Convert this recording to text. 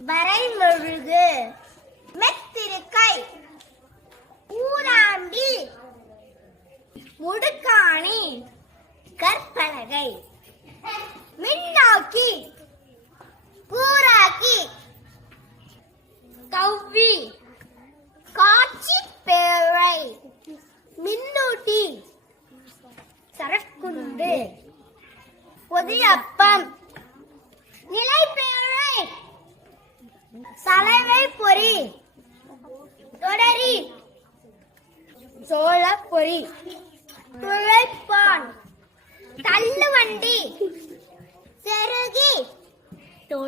வரைமொழுகு, மெத்திருக்கை, ஊராண்டி, முடுக்காணி, கற்பலகை, மின்னாக்கி, கூராக்கி, கவ்வி, காட்சி பேழை, மின்னூட்டி, சரக்குண்டு, பொதியப்பம், நிலைப்பேழை, சலவை பொறி, தொடரி, சோளப்பொறி, துளைப்பான், தள்ளுவண்டி,